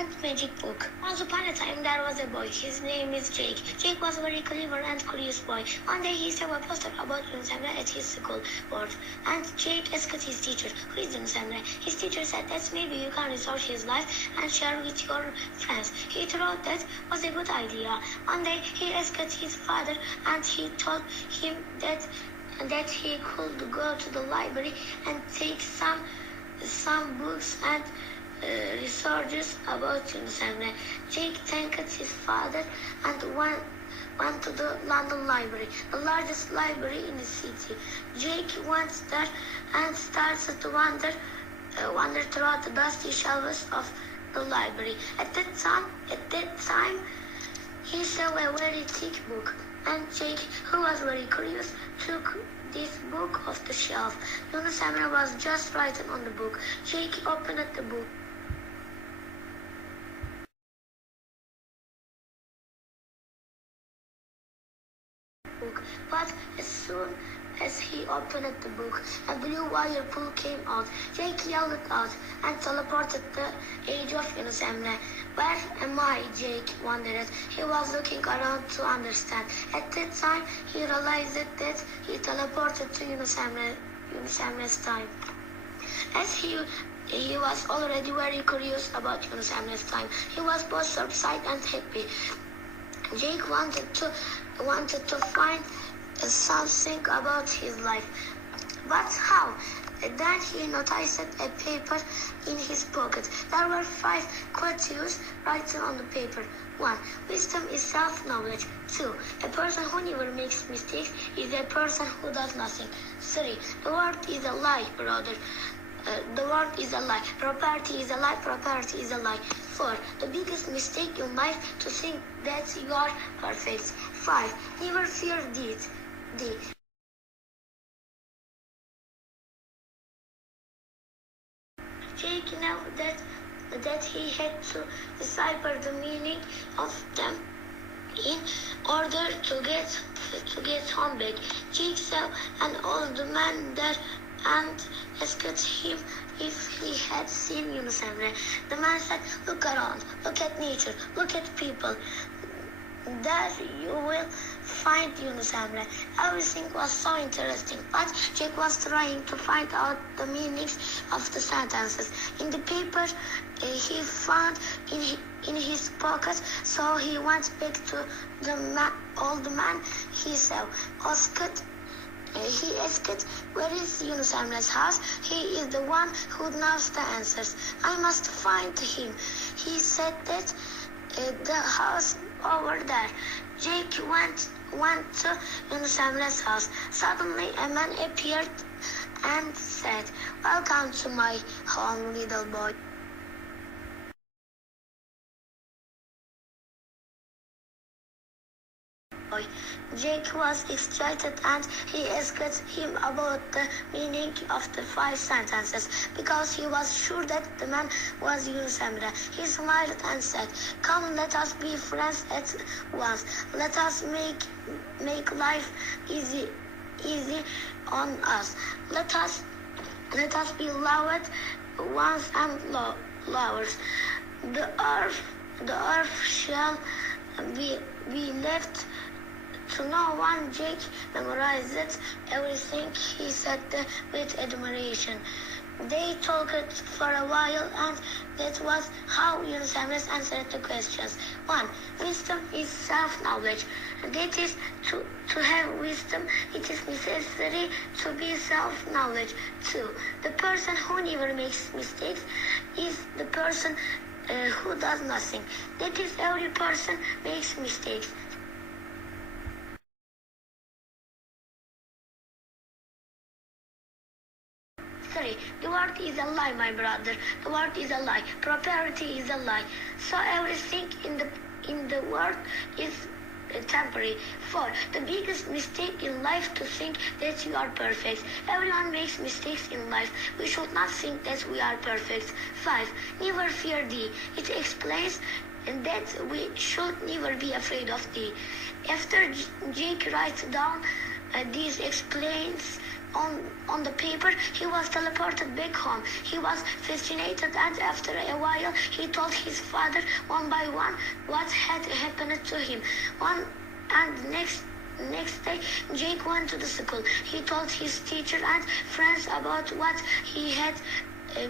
Giant Magic Book. Once upon a time there was a boy. His name is Jake. Jake was a very clever and curious boy. One day he saw a poster about Yunus Emre at his school board. And Jake asked his teacher, "Who is Yunus Emre?" His teacher said that maybe you can research his life and share with your friends. He thought that was a good idea. One day he asked his father and he told him that he could go to the library and take some books and researches about Yunus Emre. Jake thanked his father and went to the London Library, the largest library in the city. Jake went there and started to wander throughout the dusty shelves of the library. At that time, he saw a very thick book, and Jake, who was very curious, took this book off the shelf. Yunus Emre was just writing on the book. Jake opened the book. But as soon as he opened the book, a blue wire pull came out. Jake yelled out and teleported the age of Yunus Emre. "Where am I?" Jake wondered. He was looking around to understand. At that time, he realized that he teleported to Yunus Emre's time. As he was already very curious about Yunus Emre's time, he was both surprised and happy. Jake wanted to find something about his life. But how? Then he noticed a paper in his pocket. There were 5 quotes written on the paper. 1. Wisdom is self-knowledge. 2. A person who never makes mistakes is a person who does nothing. 3. The world is a lie, brother. The world is a lie. Property is a lie. Property is a lie. 4. The biggest mistake in life to think that you are perfect. 5. Never fear D. Jake knew that he had to decipher the meaning of them in order to get home back. Jake saw an old man there and asked him if he had seen Yunus Emre. The man said, "Look around, look at nature, look at people. There you will find Yunus Emre." Everything was so interesting, but Jake was trying to find out the meanings of the sentences. In the paper he found in his pocket, so he went back to the old man he saw. He asked, "Where is Yunus Emre's house? He is the one who knows the answers. I must find him." He said that the house over there. Jake went to Yunus Emre's house. Suddenly a man appeared and said, "Welcome to my home, little boy." Jake was excited and he asked him about the meaning of the 5 sentences because he was sure that the man was Yunus Emre. He smiled and said, "Come, let us be friends at once. Let us make life easy on us. Let us be loved once and lovers. The earth shall be left to no one." Jake memorized everything he said with admiration. They talked for a while, and that was how Yunus Emre answered the questions. 1. Wisdom is self-knowledge. That is, to have wisdom, it is necessary to be self-knowledge. 2. The person who never makes mistakes is the person who does nothing. That is, every person makes mistakes. 3. The world is a lie, my brother. The world is a lie. Property is a lie. So everything in the world is temporary. 4. The biggest mistake in life to think that you are perfect. Everyone makes mistakes in life. We should not think that we are perfect. 5. Never fear D. It explains that we should never be afraid of D. After Jake writes down these explains on the paper, he was teleported back home. He was fascinated, and after a while, he told his father one by one what had happened to him. Next day, Jake went to the school. He told his teacher and friends about what he had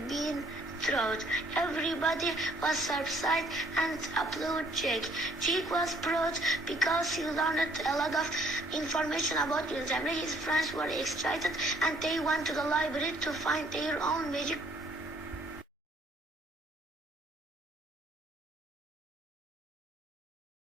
been through. Everybody was surprised and applauded Jake. Jake was proud because he learned a lot of information about Yunus Emre. His friends were excited and they went to the library to find their own magic